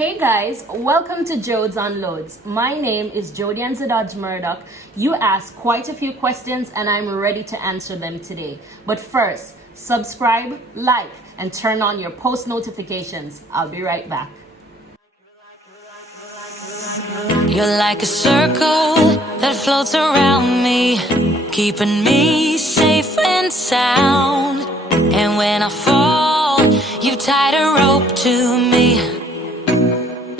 Hey guys, welcome to Jodez Unloads. My name is Jodez Murdoch. You asked quite a few questions and I'm ready to answer them today. But first, subscribe, like, and turn on your post notifications. I'll be right back. You're like a circle that floats around me, keeping me safe and sound. And when I fall, you tied a rope to me.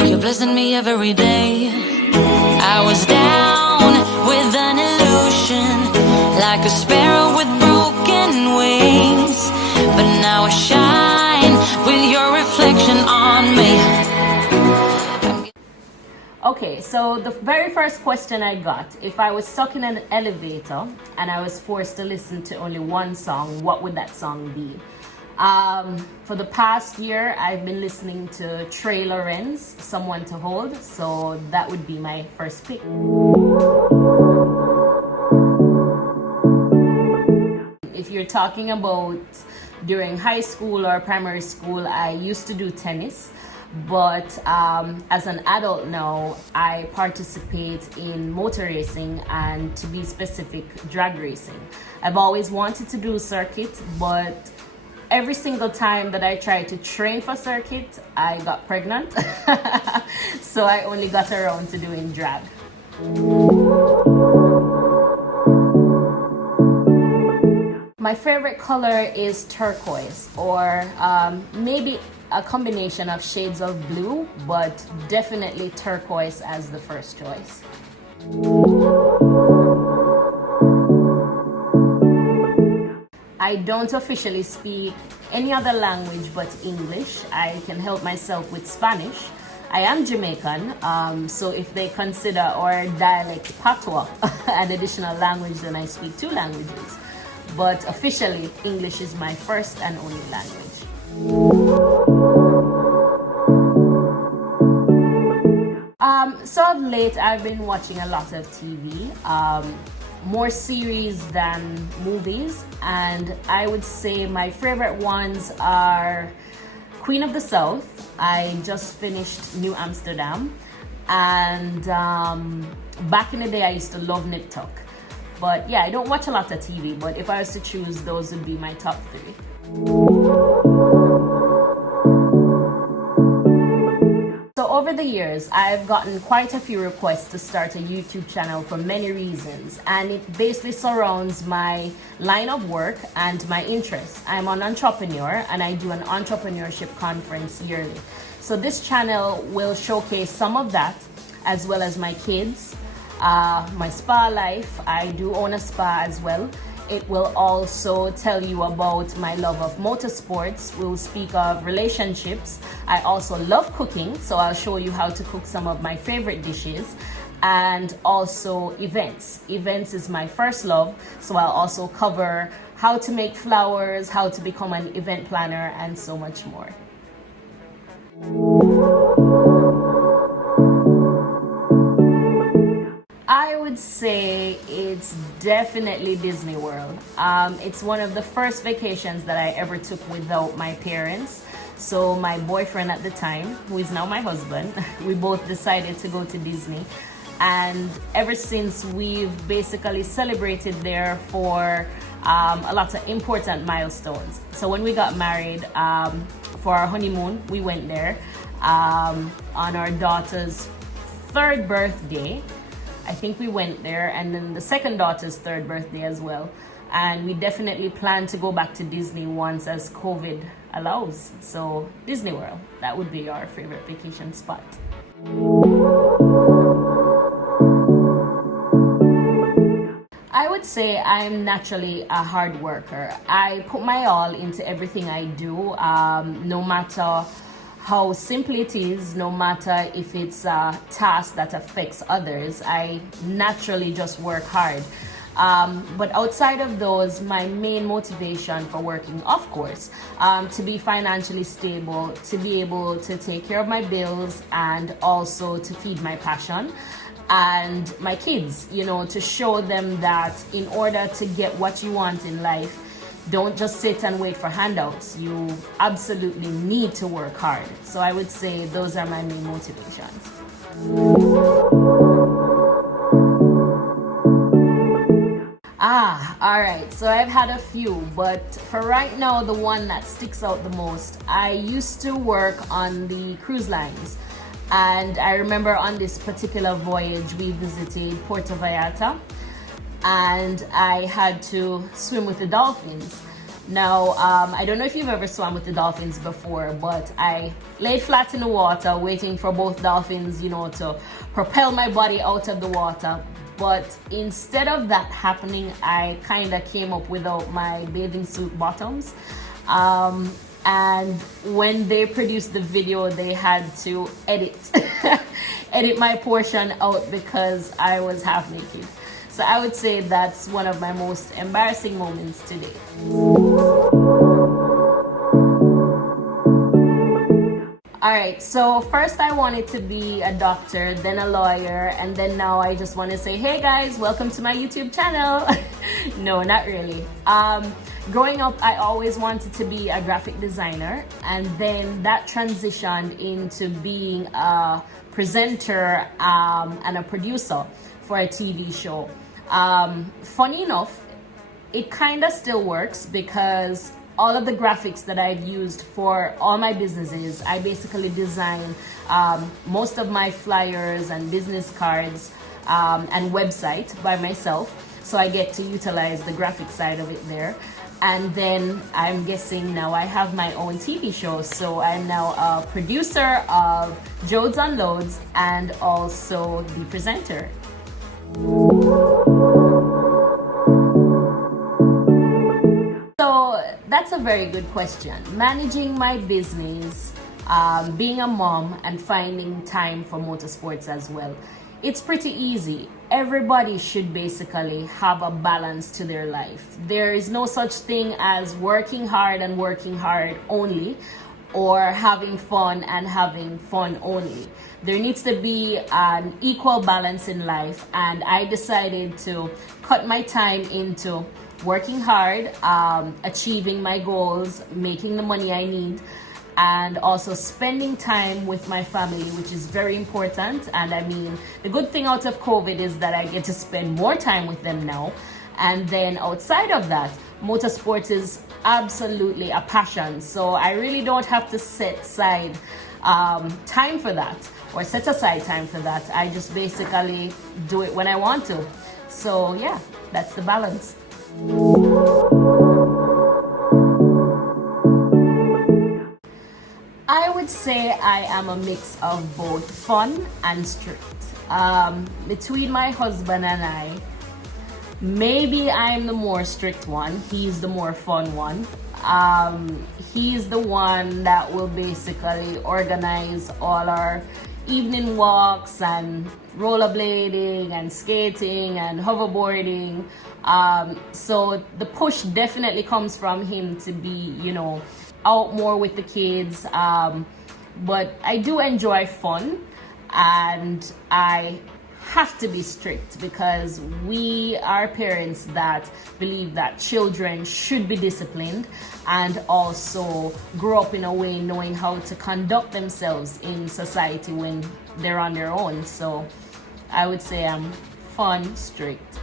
You're blessing me every day. I was down with an illusion, like a sparrow with broken wings. But now I shine with your reflection on me. Okay, so the very first question I got, if I was stuck in an elevator and I was forced to listen to only one song, what would that song be? For the past year, I've been listening to Trey Lorenz, Someone to Hold, so that would be my first pick. If you're talking about during high school or primary school, I used to do tennis, but as an adult now, I participate in motor racing and, to be specific, drag racing. I've always wanted to do circuit, but every single time that I tried to train for circuit, I got pregnant. So I only got around to doing drag. My favorite color is turquoise, or maybe a combination of shades of blue, but definitely turquoise as the first choice. I don't officially speak any other language but English. I can help myself with Spanish. I am Jamaican, so if they consider our dialect patois an additional language, then I speak two languages. But officially, English is my first and only language. So of late, I've been watching a lot of TV. More series than movies, and I would say my favorite ones are Queen of the South. I just finished New Amsterdam, and back in the day I used to love Nip Tuck. But yeah, I don't watch a lot of TV, but if I was to choose, those would be my top three. So over the years, I've gotten quite a few requests to start a YouTube channel for many reasons, and it basically surrounds my line of work and my interests. I'm an entrepreneur and I do an entrepreneurship conference yearly. So this channel will showcase some of that, as well as my kids, my spa life. I do own a spa as well. It will also tell you about my love of motorsports. We'll speak of relationships. I also love cooking, so I'll show you how to cook some of my favorite dishes. And also events. Events is my first love, so I'll also cover how to make flowers, how to become an event planner, and so much more. I would say it's definitely Disney World. It's one of the first vacations that I ever took without my parents. So my boyfriend at the time, who is now my husband, we both decided to go to Disney. And ever since, we've basically celebrated there for a lot of important milestones. So when we got married, for our honeymoon, we went there on our daughter's third birthday. I think we went there, and then the second daughter's third birthday as well. And we definitely plan to go back to Disney once as COVID allows. So Disney World, that would be our favorite vacation spot. I would say I'm naturally a hard worker. I put my all into everything I do, no matter how simple it is, no matter if it's a task that affects others. I naturally just work hard. But outside of those, my main motivation for working, of course, to be financially stable, to be able to take care of my bills, and also to feed my passion and my kids, to show them that in order to get what you want in life, don't just sit and wait for handouts. You absolutely need to work hard. So I would say those are my main motivations. All right, so I've had a few, but for right now, the one that sticks out the most, I used to work on the cruise lines. And I remember on this particular voyage, we visited Puerto Vallarta, and I had to swim with the dolphins. Now, I don't know if you've ever swum with the dolphins before, but I lay flat in the water waiting for both dolphins, to propel my body out of the water. But instead of that happening, I kind of came up without my bathing suit bottoms. And when they produced the video, they had to edit my portion out because I was half naked. So I would say that's one of my most embarrassing moments to date. All right, so first I wanted to be a doctor, then a lawyer, and then now I just want to say, hey guys, welcome to my YouTube channel. No, not really. Growing up, I always wanted to be a graphic designer, and then that transitioned into being a presenter and a producer for a TV show. Funny enough, it kind of still works because all of the graphics that I've used for all my businesses, I basically design most of my flyers and business cards and website by myself. So I get to utilize the graphic side of it there. And then I'm guessing now I have my own TV show. So I'm now a producer of Jodez Unloads and also the presenter. So that's a very good question. Managing my business, being a mom, and finding time for motorsports as well. It's pretty easy. Everybody should basically have a balance to their life. There is no such thing as working hard and working hard only, or having fun and having fun only. There needs to be an equal balance in life, and I decided to cut my time into working hard, achieving my goals, making the money I need, and also spending time with my family, which is very important. And I mean, the good thing out of COVID is that I get to spend more time with them now. And then outside of that, motorsports is absolutely a passion. So I really don't have to set aside time for that, or set aside time for that. I just basically do it when I want to. So yeah, that's the balance. I would say I am a mix of both fun and strict. Between my husband and I, maybe I'm the more strict one. He's the more fun one. He's the one that will basically organize all our evening walks and rollerblading and skating and hoverboarding. So the push definitely comes from him to be, out more with the kids. But I do enjoy fun, and I have to be strict because we are parents that believe that children should be disciplined and also grow up in a way knowing how to conduct themselves in society when they're on their own. So I would say I'm fun and strict.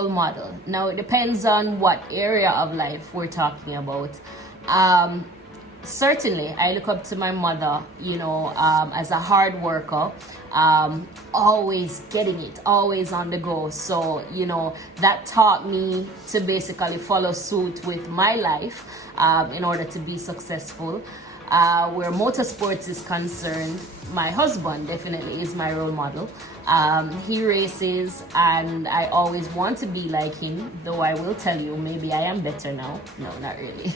Model. Now it depends on what area of life we're talking about. Certainly I look up to my mother, as a hard worker, always getting it, always on the go. So that taught me to basically follow suit with my life in order to be successful. Where motorsports is concerned, my husband definitely is my role model. He races, and I always want to be like him, though I will tell you, maybe I am better now. No, not really.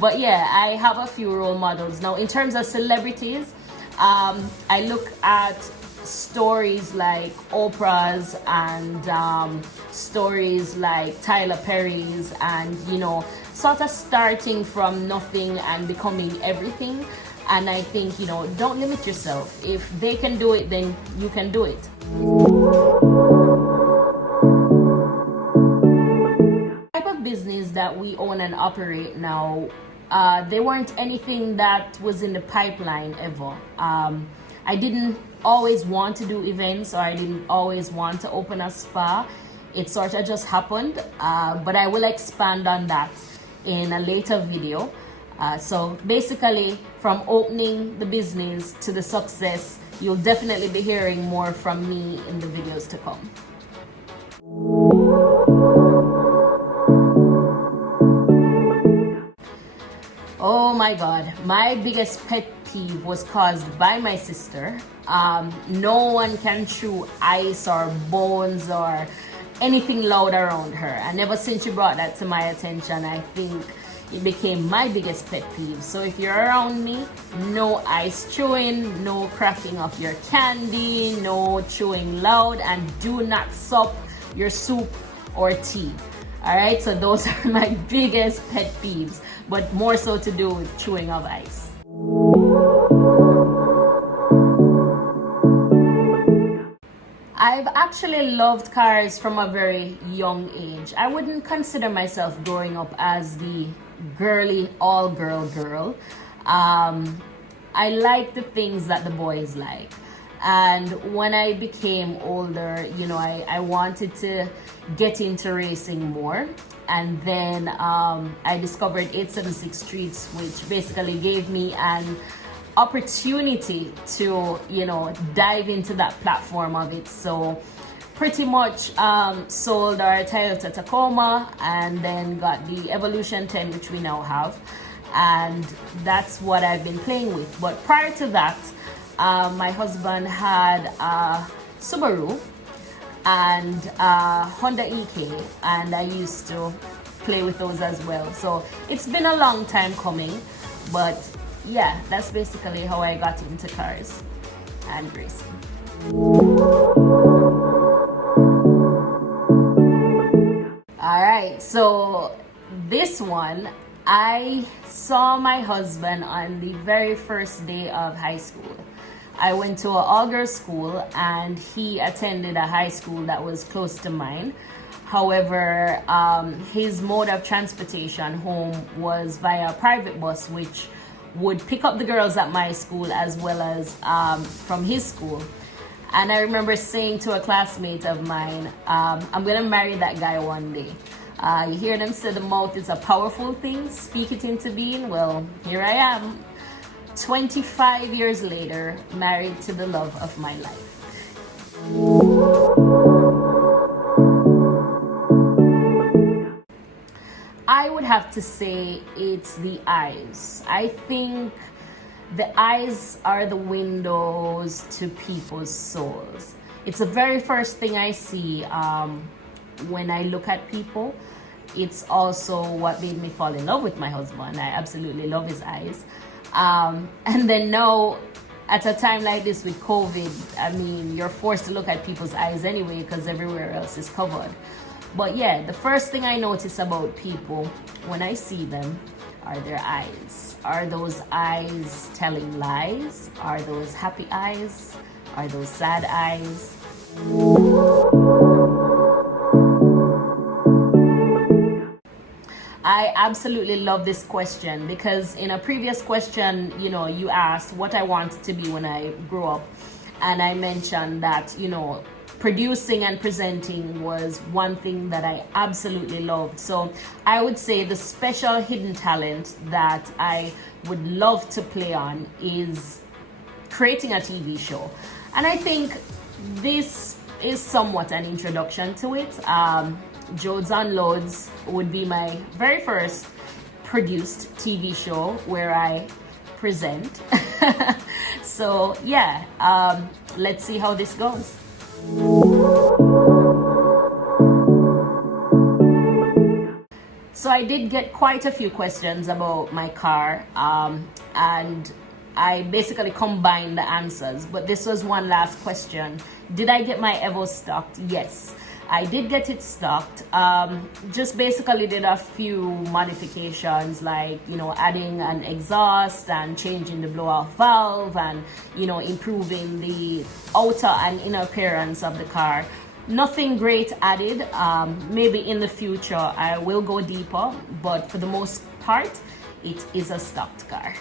But yeah, I have a few role models. Now, in terms of celebrities, I look at stories like Oprah's and stories like Tyler Perry's, and sort of starting from nothing and becoming everything. And I think, don't limit yourself. If they can do it, then you can do it. The type of business that we own and operate now, they weren't anything that was in the pipeline ever. I didn't always want to do events, or I didn't always want to open a spa. It sort of just happened, but I will expand on that in a later video. So basically, from opening the business to the success, you'll definitely be hearing more from me in the videos to come. Oh my God, my biggest pet peeve was caused by my sister. No one can chew ice or bones or anything loud around her. And ever since she brought that to my attention, I think it became my biggest pet peeve. So if you're around me, no ice chewing, no cracking of your candy, no chewing loud, and do not sup your soup or tea. All right, so those are my biggest pet peeves, but more so to do with chewing of ice. I've actually loved cars from a very young age. I wouldn't consider myself growing up as the girly, all-girl girl. I like the things that the boys like. And when I became older, I wanted to get into racing more. And then I discovered 876 Streets, which basically gave me an opportunity to, dive into that platform of it. So pretty much sold our Toyota Tacoma and then got the Evolution 10, which we now have. And that's what I've been playing with. But prior to that, my husband had a Subaru and a Honda EK, and I used to play with those as well. So it's been a long time coming, but yeah, that's basically how I got into cars and racing. All right, so this one, I saw my husband on the very first day of high school. I went to an all-girls school, and he attended a high school that was close to mine. However, his mode of transportation home was via a private bus, which would pick up the girls at my school as well as from his school. And I remember saying to a classmate of mine, I'm gonna marry that guy one day. You hear them say the mouth is a powerful thing, speak it into being. Well, here I am, 25 years later, married to the love of my life. I would have to say it's the eyes. I think the eyes are the windows to people's souls. It's the very first thing I see when I look at people. It's also what made me fall in love with my husband. I absolutely love his eyes. And then now, at a time like this with COVID, I mean, you're forced to look at people's eyes anyway because everywhere else is covered. But yeah, the first thing I notice about people when I see them are their eyes. Are those eyes telling lies? Are those happy eyes? Are those sad eyes? I absolutely love this question because in a previous question, you asked what I wanted to be when I grew up. And I mentioned that, producing and presenting was one thing that I absolutely loved. So I would say the special hidden talent that I would love to play on is creating a TV show. And I think this is somewhat an introduction to it. Jodez Unloads would be my very first produced TV show where I present. So yeah, let's see how this goes. So I did get quite a few questions about my car, and I basically combined the answers, but this was one last question. Did I get my Evo stocked? Yes. I did get it stocked. Just basically did a few modifications, like, you know, adding an exhaust and changing the blow-off valve, and, you know, improving the outer and inner appearance of the car. Nothing great added. Maybe in the future I will go deeper, but for the most part, it is a stocked car.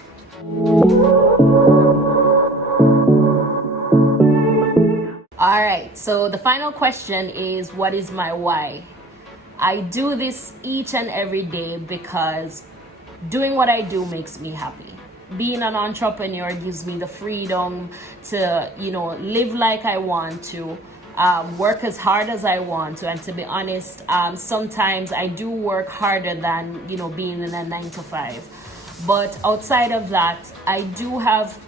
All right, so the final question is, what is my why? I do this each and every day because doing what I do makes me happy. Being an entrepreneur gives me the freedom to, you know, live like I want to, work as hard as I want to. And to be honest, sometimes I do work harder than, you know, being in a 9-to-5. But outside of that, I do have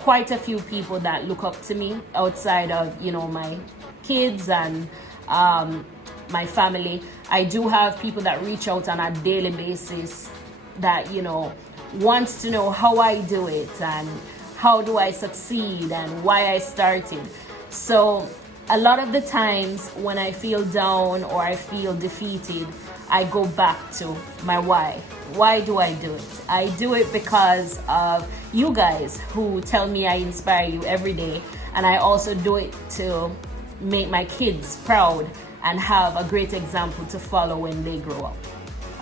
quite a few people that look up to me outside of, you know, my kids and my family. I do have people that reach out on a daily basis that, you know, wants to know how I do it and how do I succeed and why I started. So a lot of the times when I feel down or I feel defeated, I go back to my why. Why do I do it? I do it because of you guys who tell me I inspire you every day. And I also do it to make my kids proud and have a great example to follow when they grow up.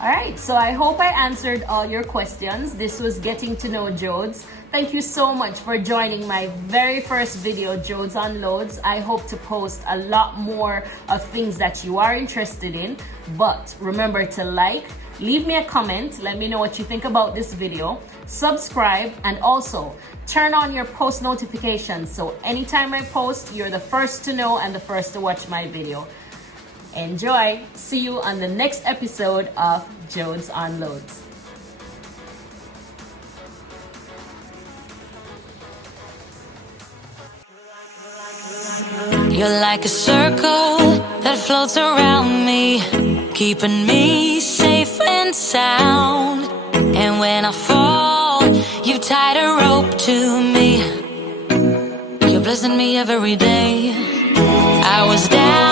All right, so I hope I answered all your questions. This was Getting to Know Jodez. Thank you so much for joining my very first video, Jodez Unloads. I hope to post a lot more of things that you are interested in, but remember to like, leave me a comment, let me know what you think about this video, subscribe, and also turn on your post notifications so anytime I post, you're the first to know and the first to watch my video. Enjoy! See you on the next episode of Jodez Unloads. You're like a circle that floats around me, keeping me safe and sound. And when I fall, you tied a rope to me. You're blessing me every day. I was down